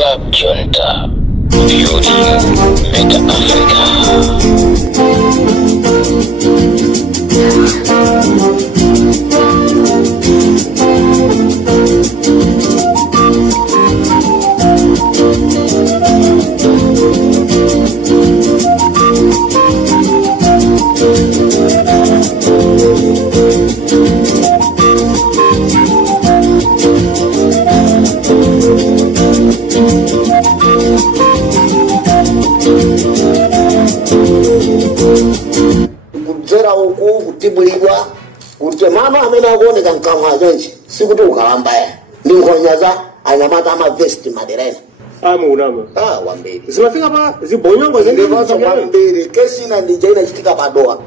Club Junta, building Meta Africa. Zera uku kutibulidwa kuti mama amene akuoneka mkamwa chonchi sikuti ukalambaya ndi nkhonyaza anyamata amavest maderena amunama wambiri zimafika pa zibonyongo zendivaza wambiri kesi ina ndija inachitika padoa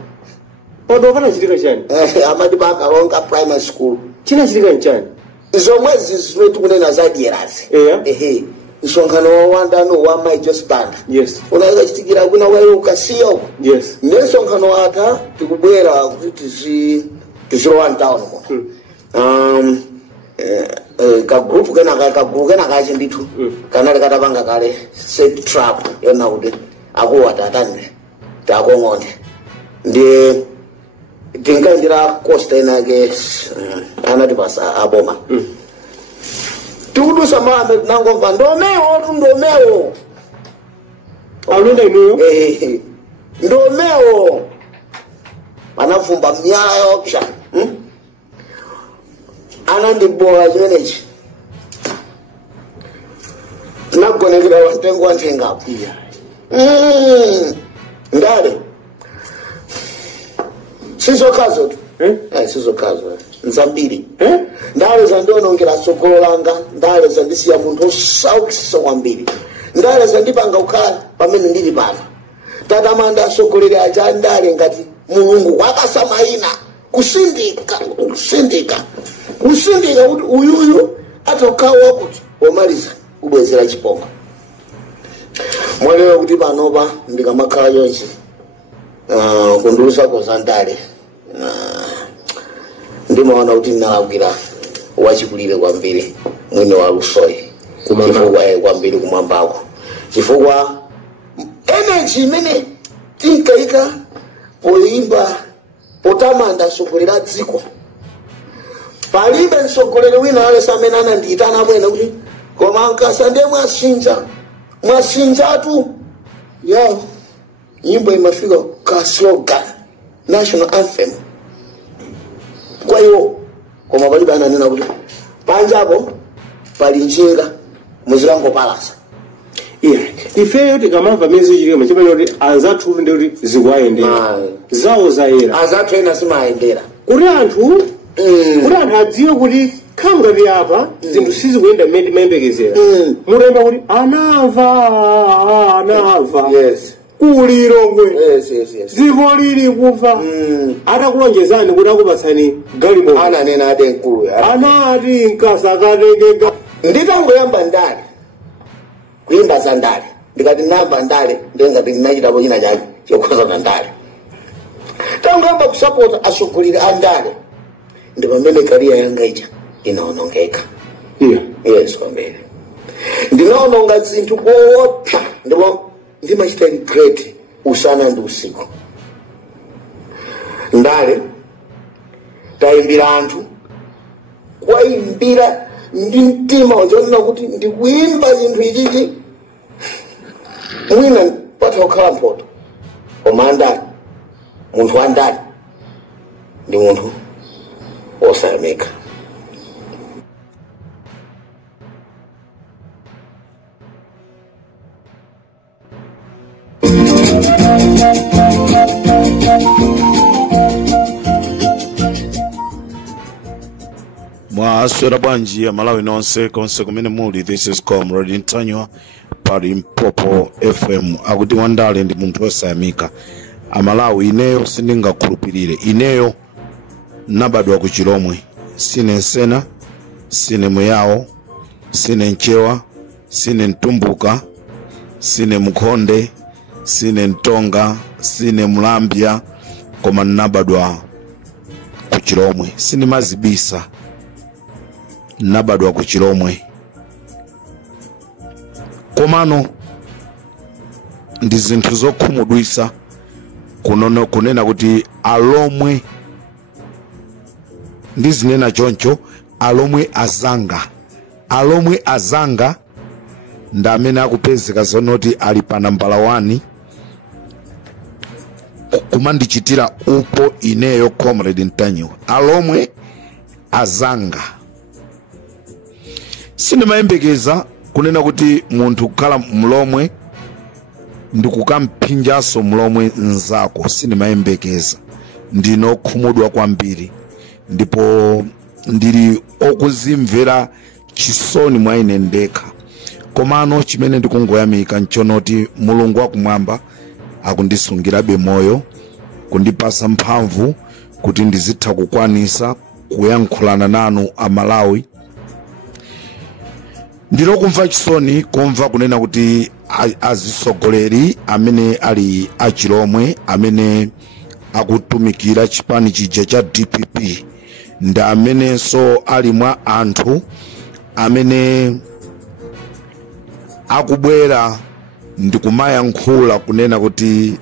panachitika chani amati pakalonga primary school chinachitika nchani zomwezi zimwe tikunena za dierasi ehe msonkhano wawandano wa my just band yes unaweza chitikira kuna wewe ukasiyo yes nesonkhano wata tikubwera kuti tizilowa mtown mo ka group kena kachi ndithu kanali katapanga kale set trap yona kuti akuwata atande takong'onde ndi tinkaendera costa inake anati pasa aboma tukudusa mambe nangomva ndomewo alunda inuyo ndomewo panafumba myala yopsa anandibola chimenechi tinagonekera wantengo wanthengapo ndale sizokazo tu sizokazo nzambiri ndale zandionongera tsogolo langa ndale zandisiya munthu osaukisa kwambiri ndale zandipanga kukhala pamene ndili pano tatamanda atsogoleri aja ndale ngati mulungu wakasamayina kusindika kuti uyuyu atokhawa kuti omaliza kubwezera chiponga mwalero kuti panopa ndikamakhala yonse kundilusako za ndale ndimaona kuti ndinalakwira wachikulire kwambiri mwini wa lusoyi chifukwa kwambiri kumwambako chifukwa energy imene tinkaika poyimba potamanda atsogoleri dziko palibe mtsogoleri wina alese amene anandiyitana mwene kuti koma nkasa ndiye mwasinjatu ya nyimbo imafika ka slogan national anthem kwa hiyo koma palibe ananena kuti panjapo pali njinga muzilango palasa ifeyo tikamamva message kama chimene kuti anzathu ndi kuti zikuayendera zawo zayera azathu ena simayendera kuti anthu adziwe kuti khangati apa zinthu sizikuyenda mmene timayembekezera mulemba kuti anamva yes kulirongwe yes dziko lili kufa atakulonjezani kuti akupatsani galimoto ananena ade mkulu anati nkasakatengeka nditangoyamba ndale kuyimba za ndale ndikati namba ndale ndengati ndinachitapo china chake chokhozana ndale tangoyamba kusapota atsogoleri a ndale ndi pamene kariya yanga ija inaonongeka yes kwambiri ndinaononga zinthu kopsa ndipo ndimachita regret usana ndi usiku ndale tayimbira anthu kwayimbira ndi mtima wachonena kuti ndikuyimba zinthu ichichi mwina patha kukhala mphoto koma andale munthu wa ndale ndi munthu osayamika Mwaswera bwanji ya Malawi nonse konse kumene muli. This is Comrade Ntanywa pali Mpopo FM akuti wandale ndi munthu osayamika. Amalawi ineyo sindingakhulupirire, ineyo nabadwa ku Chilomwe, sine Nsena, sine Muyawo, sine Nchewa, sine Ntumbuka, sine Mukhonde, sine Ntonga, sine Mulambya, koma nabadwa ku Chilomwe. Sine Mazibisa, nabadwa ku Chilomwe. komano ndi zinthu zokhumudwisa kunena kuti alomwe ndizinena choncho alomwe azanga ndi amene akupezeka zonoti ali pa nambala 1 kumandichitira upo ineyo Comrade Ntanyiwa. Alomwe azanga sindimayembekeza kunena kuti munthu kukhala mlomwe ndikukamphinjaso mlomwe nzako, sindimayembekeza. Ndino khumudwa kwambiri ndipo ndili okuzimvera chisoni mwa ine ndekha. Komano chimene ndikungoyamika nchonoti Mulungu wakumwamba akundisungirabe moyo, kundipasa mphamvu kuti ndizitha kukwanisa kuyankhulana nanu Amalawi. Ndilo kumva chisoni kumva kunena kuti azisogoleri amene ali achilomwe amene akutumikira chipani chija cha DPP ndi amene so ali mwa anthu amene akubwera ndikumayankhula kunena kuti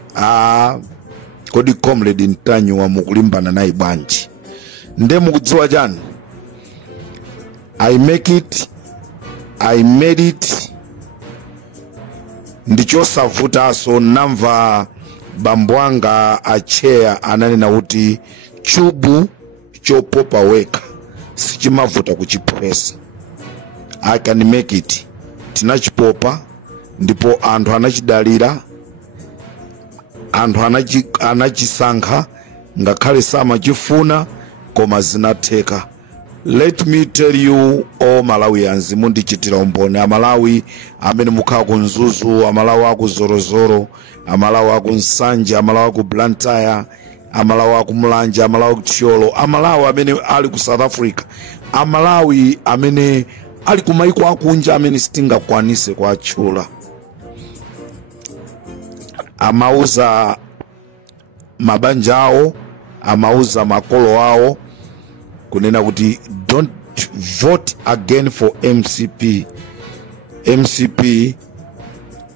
kodi Comrade Ntanyiwa mukulimbana naye bwanji. Nde mukudziwa chani, I made it ndichosavutaso. Namva bambwanga acheya ananena kuti chubu chopopa weka sichimavuta kuchipresa. I can make it. Tinachipopa ndipo anthu anachidalira, anthu anachisankha ngakhale samachifuna koma zinatheka. Let me tell you all Malawians, mundichitira umboni. Amalawi amene mukhala ku Nzuzu, Amalawi aku Zorozoro, Amalawi aku Nsanje, Amalawi aku Blantyre, Amalawi aku Mlanje, Amalawi aku Tcholo, Amalawi amene ali ku South Africa, Amalawi amene ali ku maiko akunja amene sitingakwanise kuatchula. Amauza mabanja awo, amauza makolo awo kunena kuti don't vote again for MCP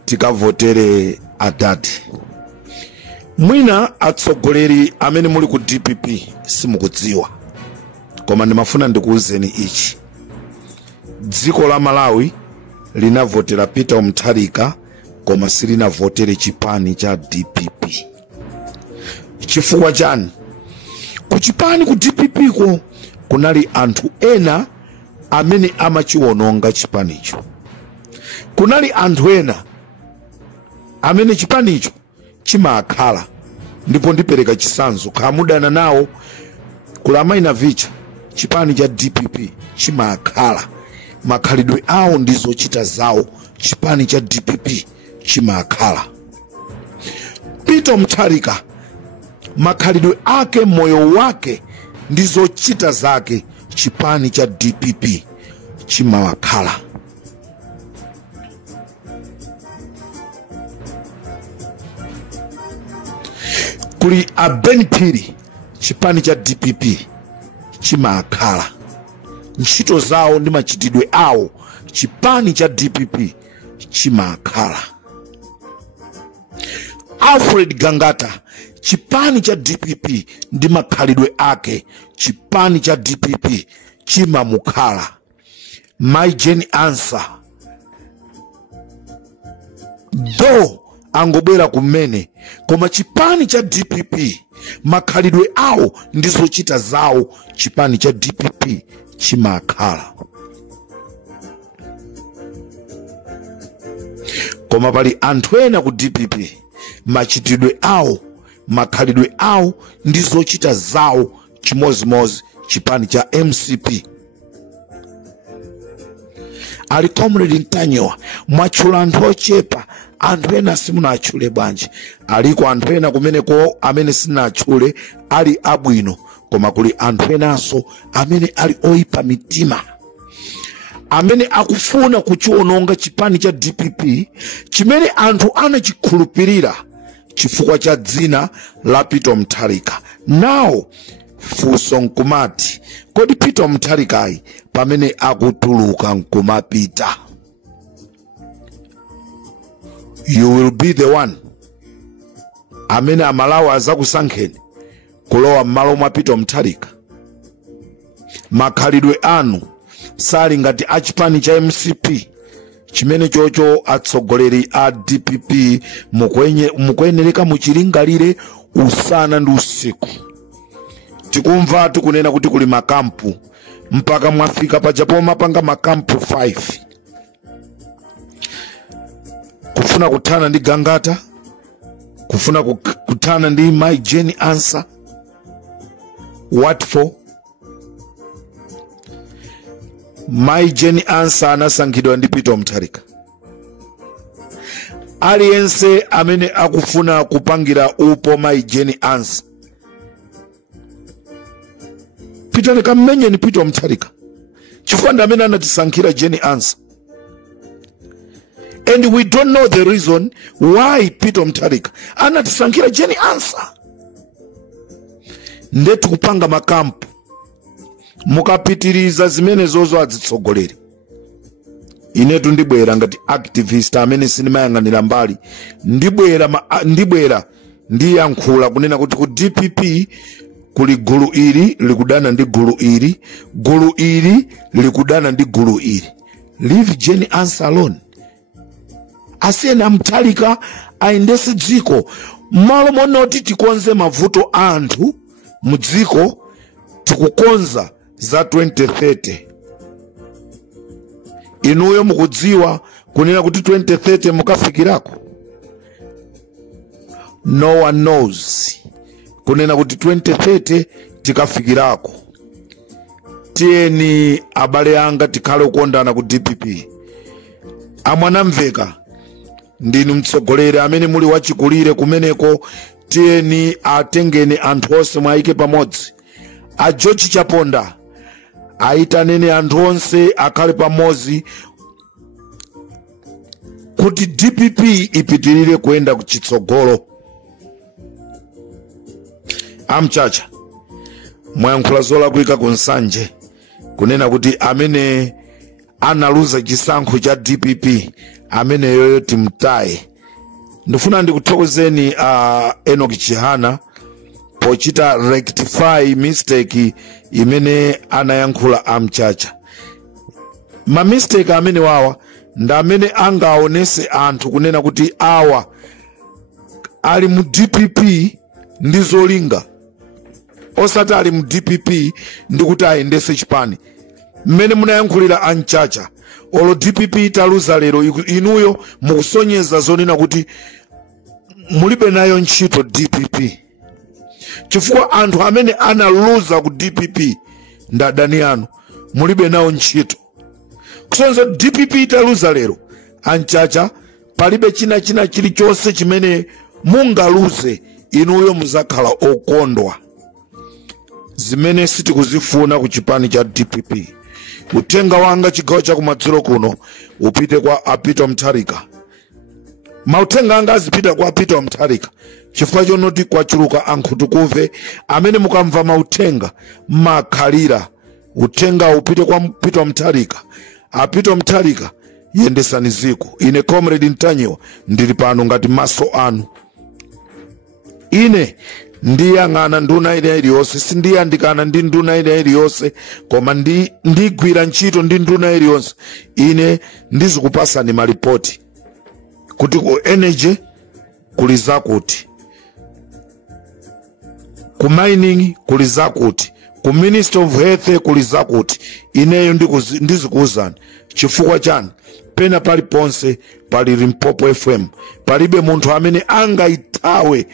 tikavotere adati. Mwina atsogoleri amene muli ku DPP simukudziwa, koma ndimafuna ndikuuzeni ichi. Dziko la Malawi linavotera Peter Mutharika koma silinavotere chipani cha DPP. Chifukwa chani? Kuchipani ku DPP ko kunali anthu ena amene amachiwononga chipanicho. Kunali anthu ena amene chipanicho chimakhala. Ndipo ndipereka chisanzo khamudana nawo kulamaina vicha chipani cha DPP chimakhala. Makhalidwe awo ndizochita zawo chipani cha DPP chimakhala. Peter Mutharika makhalidwe ake, moyo wake ndizochita zake chipani cha DPP chimakhala. Kuli abenpiri chipani cha DPP chimakhala. Ntchito zawo ndi machitidwe awo chipani cha DPP chimakhala. Alfred Gangata chipani cha DPP ndi makhalidwe ake chipani cha DPP chimamukhala. My Jane Answer do angobwera kumene koma chipani cha DPP makhalidwe awo ndizochita zawo chipani cha DPP chimakhala. Koma pali anthu ena ku DPP machitidwe awo, makhalidwe awo ndizochita zawo chimozimozi chipani cha MCP. Ali Comrade Ntanyiwa mwachula anthu ochepa, anthu ena simunachule bwanji. Aliko anthu ena kumeneko amene sinachule ali abwino, koma kuli anthu enanso amene ali oipa mitima, amene akufuna kuchiwononga chipani cha DPP chimene anthu anachikhulupirira chifukwa cha dzina la Peter Mutharika. Now funso nkumati kodi Peter Mutharikayi pamene akutuluka nkumapita you will be the one amene amalawi azakusankheni kulowa m'malo mwa Peter Mutharika. Makhalidwe anu sali ngati achipani cha MCP chimene chocho atsogoleri a DPP mukuyenereka muchilingalire usana ndi usiku. Tikumva tikunena kuti kuli makampu mpaka mwafika pajapo mapanga makampu 5 kufuna kuthana ndi Gangata, kufuna kuthana ndi My Jenny Answer. What for? My Jenny Answer anasankhidwa ndi Peter Mutharika. Aliyense amene akufuna kupangira upo My Jenny Answer, Peter Nekamenye ni Peter Mutharika. Chifukwa ndi amene anatisankhira Jenny Answer. And we don't know the reason why Peter Mutharika anatisankhira Jenny Answer. Ndetu kupanga makampu mukapitiriza zimene zozo azitsogoleri. Inetu ndibwera ngati activist amene sinimayang'anira mbali, ndibwera ndiyankhula kunena kuti ku DPP kuli gulu ili likudana ndi gulu ili likudana ndi gulu ili. Leave Jenny Answer alone. Asiyena Mutharika aendese dziko malo monoti tikonze mavuto anthu mudziko, tikukonza za 2030. Inuyo mukudziwa kunena kuti 2030 mukafikirako? No one knows kunena kuti 2030 tikafikirako. Tieni abale anga tikhale ukondana ku DPP. Amwanamveka ndinu mtsogoleri amene muli wachikulire kumeneko. Tieni atengeni anthu onse mwaike pamodzi. A George Chaponda aitanene anthu onse akhale pamodzi kuti DPP ipitirire kuenda kuchitsogolo. Amchacha mwayankhula zolakwika kunsanje kunena kuti amene analuza chisankho cha DPP amene yoyo timtaye. Ndifuna ndikuthokozeni Enoch Chihana pochita rectify mistake imene anayankhula Amchacha. Ma mistake amene wawa nda amene angaonese anthu kunena kuti awa ali mu DPP ndi zolinga, osati ali mu DPP ndikuti ayendese chipani. Mmene munayankhulira Amchacha olo DPP italuza lero inuyo mukusonyeza zonena kuti mulibe nayo ntchito DPP. Chifukwa anthu amene analuza ku DPP ndadani anu mulibe nawo ntchito. Kusonza DPP italuza lero Amchacha palibe china chilichonse chimene mungaluze, inuyo muzakhala okondwa. Zimene sitikuzifuna ku chipani cha DPP. Utenga wanga chigawo cha kumadzulo kuno upite kwa Peter Mutharika. Mautenga anga azipita kwa Peter Mutharika chifukwa chonoti kwachuluka ankhutukuve amene mukamva mautenga makhalira. Utenga upite kwa Peter Mutharika. Peter Mutharika yendesani ziko. Ine Comrade Ntanyiwa ndili pano ngati maso anu. Ine ndiyang'ana nduna ine iliyonse, sindiyandikana ndi nduna ine iliyonse, koma ndigwira ntchito ndi nduna iliyonse. Ine ndizikupasani malipoti kuti ku energy kuli zakuti, ku mining kuli zakuti, ku Minister of Health kuli zakuti. Ineyo ndizikuuzani chifukwa chani pena pali ponse pali Limpopo FM. Palibe munthu amene angaitawe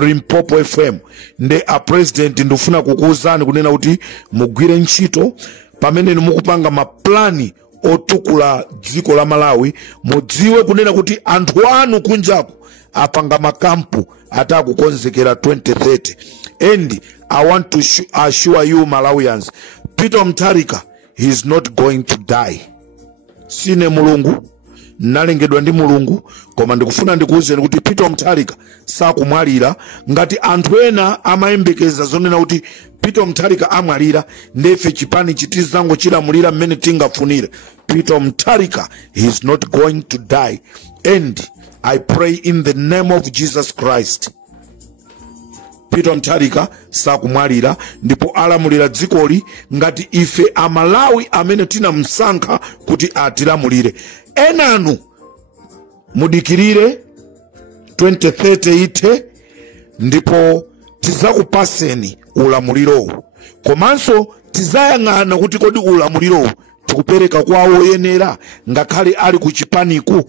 Limpopo FM. Nde a president ndifuna kukuuzani kunena kuti mugwire ntchito pamene mukupanga maplani otukula dziko la Malawi. Mudziwe kunena kuti anthu anu kunjaku apanga makampu atakukonzekera 2030. And I want to assure you Malawians, Peter Mutharika, he is not going to die. Sine mulungu nalengedwa ndi Mulungu, koma ndikufuna ndikuwuzeni kuti Peter Mutharika sakumwalira. Ngati anthu ena amayembekeza zonena kuti Peter Mutharika amwalira, ndefe chipani chitizango chilamulira mmene tingafunire. Peter Mutharika, he is not going to die. And I pray in the name of Jesus Christ, Peter Mutharika sakumwalira, ndipo alamulira dzikoli ngati ife Amalawi amene tinamsankha kuti atilamulire. Enanu mudikirire 2030 ite, ndipo tizakupaseni ulamuliro, komanso tizayang'ana kuti kodi ulamuliro tikupereka kwa oyenera ngakhale ali ku chipaniku.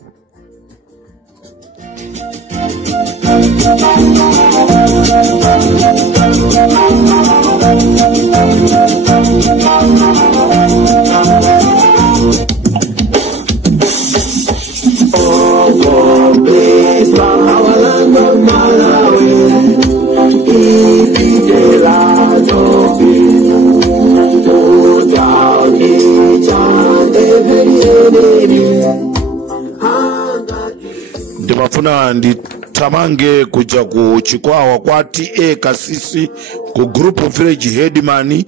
Ndimafuna nditamange kuja ku Chikwawa kwa TA Kasisi ku group village headman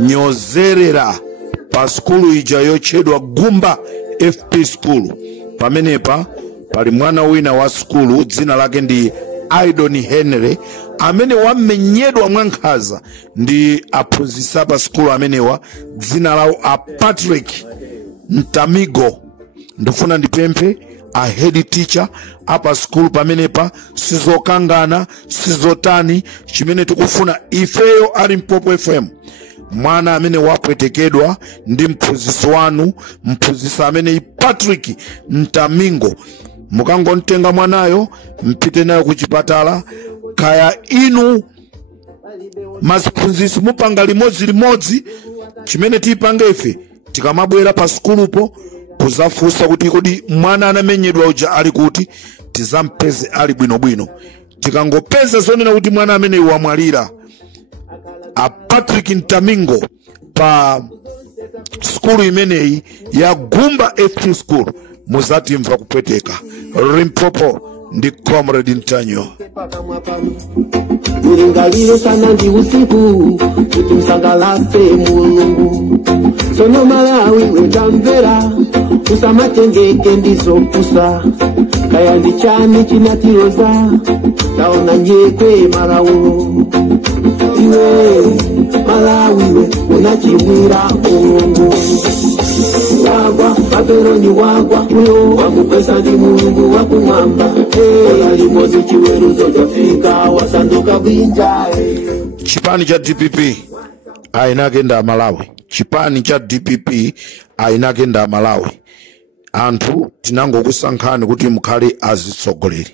nyozerera pa skulu ija yochedwa Gumba FP School. Pamenepa pali mwana wina wa skulu dzina lake ndi Aidon Henry amene wamenyedwa mwankhaza ndi aphunzitsi pa skulu amenewa dzina lawo a Patrick Ntamigo. Ndifuna ndipemphe a head teacher apa school pamenepa sizokangana sizotani, chimene tikufuna ifeyo ali Mpopo FM mwana amene wapwetekedwa ndi mphunzitsi wanu, mphunzitsi amene Patrick Ntamigo, mukangontenga mwanayo mpite nayo ku chipatala. Kaya inu maziphunzitsi mupanga limodzi, chimene tipange ife tikamabwera pa skulupo kuzafunsa kuti kodi mwana anamenyedwa uja ali kuti, tizampeze ali bwinobwino. Tikangopeza zonena kuti mwana amene wamwalira a Patrick Ntamigo pa skulu imeneyi ya Gumba FP School, muzatimva kupweteka. Limpopo ndi Comrade Ntanyo. Ulingaliro sana ndi usiku utimsangalase Mulungu. Sono Malawi wetamvera usamatengeke ndizopusa. Kaya ndichani chinatiroza taona nyekwe Malawulo. Iwe Malawi we unachimwira Mulungu. Wagwa Babeloni wagwa uyo wakupesa ndi Mulungu wakumwamba. Limodzi chiweruzo chafika wasanduka bwinja. Chipani cha DPP ainake nda Malawi. Chipani cha DPP ainake nda Malawi. Anthu tinangokusankhani kuti mukhale azitsogoleri.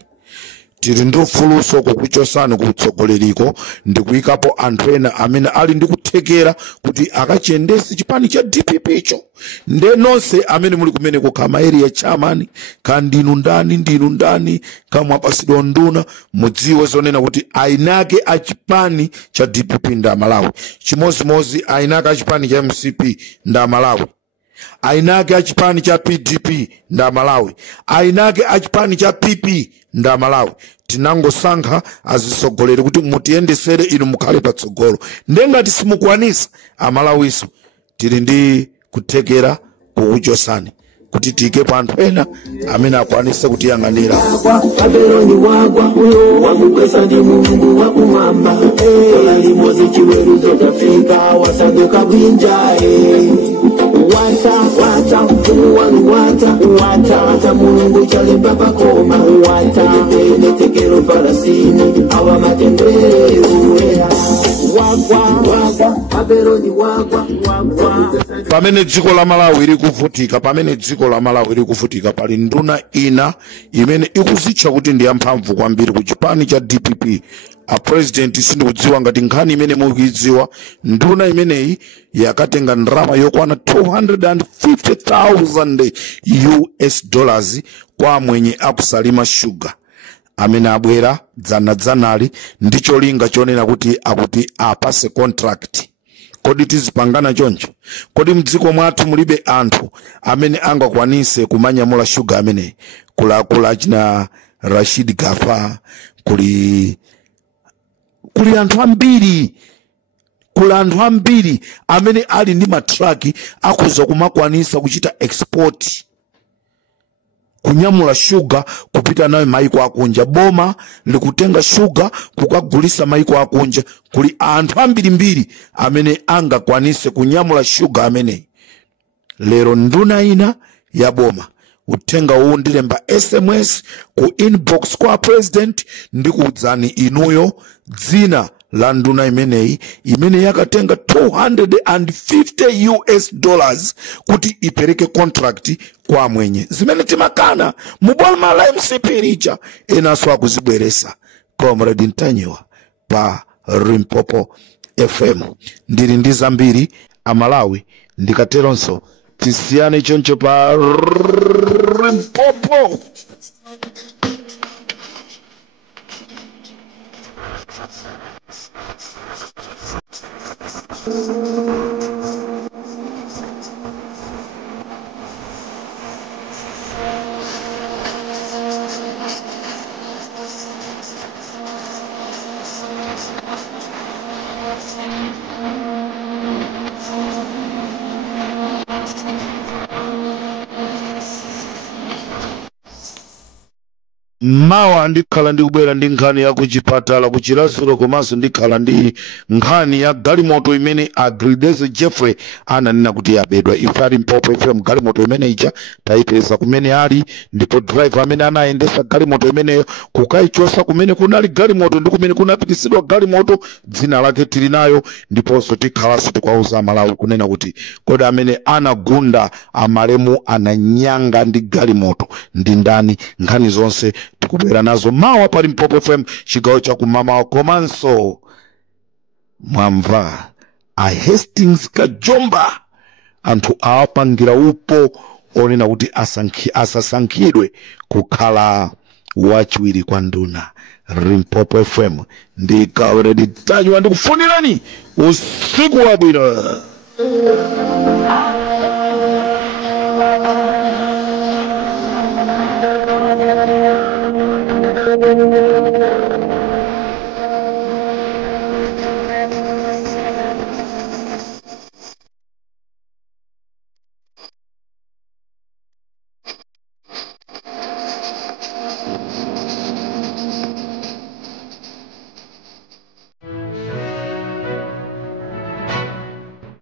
Tiri ndofuluso kukuchosani kutsogoleriko ndikuyikapo anthu ena amene ali ndikuthekera kuti akachendese chipani cha DPP icho. Nde nonse amene muli kumene kukama area chairman ndinu ndani kamwapasidwa nduna, mudziwe zonena kuti ainake a chipani cha DPP nda Malawi. Chimozimozi ainake a chipani cha MCP nda Malawi. Ainake a chipani cha PDP nda Malawi. Ainake a chipani cha PP nda Malawi. Tinangosankha azitsogoleri kuti mutiyendesere inu mukhale patsogolo. Ndengati simukwanisa Amalawiso tili ndi kuthekera kukuchosani kuti tike pa anthu ena amene akwanisa kutiyang'anira. Babeloni wagwa uyo wakupesa ndi Mulungu wakumwamba. Limodzi chiweruzo chafika wasanduka bwinja. Wata mfumu wanu wata Mulungu chalemba pakoma. Wata netekero farasini awa matembele uwea. Wagwa Babeloni wagwa. Pamene dziko la Malawi iri kuvutika, pali nduna ina imene ikuzitcha kuti ndi yamphamvu kwambiri ku chipani cha DPP. A president sindikudziwa ngati nkhani imene mukuidziwa. Nduna imeneyi yakatenga ndalama yokwana 250,000 US dollars kwa mwenye akusalima sugar amene abwera dzanali ndicho linga chonena kuti apase contract kodi tizipangana choncho? Kodi mdziko mwathu mulibe anthu amene angakwanise kumanyamula shuga amene kula china Rashid Gafa, kuli anthu ambiri, kula anthu ambiri amene ali ndi matraki akuza kumakwanisa kuchita export, kunyamula shuga kupita nayo maiko akunja. Boma likutenga shuga kukagulisa maiko akunja. Kuli anthu ambiri amene angakwanise kunyamula shuga amene. Lero nduna ina ya boma utenga uundilemba SMS ku inbox kwa president ndikudzani inuyo dzina la nduna imeneyi imene yakatenga $250 kuti ipereke contract kwa mwenye. Zimene timakana muboma la MCP richa enaso akuzibweresa. Comrade Ntanyiwa pa Limpopo FM. Ndiri ndi zambiri amalawi ndikateronso tisiyane choncho pa Limpopo. Mawa ndikhala ndikubwera ndi nkhani ya kuchipatala kuchilasulo komanso ndikhala ndi nkhani ya galimoto imene Agrides Jeffrey ananena kuti yabedwa. Ife ali Limpopo FM galimoto imene ija tayipeza kumene ali, ndipo driver amene anayendesa galimoto imeneyo kukaichosa kumene kunali galimoto ndi kumene kunapitisidwa galimoto dzina lake tili nayo. Ndiponso tikhalanso tikwauza Malawi kunena kuti kodi amene anagunda amalemu ananyanga ndi galimoto ndi ndani. Nkhani zonse tikubwera nazo mawa pa Limpopo FM chigawo cha kumamawa. Komanso mwamva a Hastings Kajomba anthu awapangira upo onena kuti asasankhidwe kukhala wachiwiri kwa nduna. Limpopo FM ndi Comrade Ntanyiwa ndikufunirani usiku wabwino.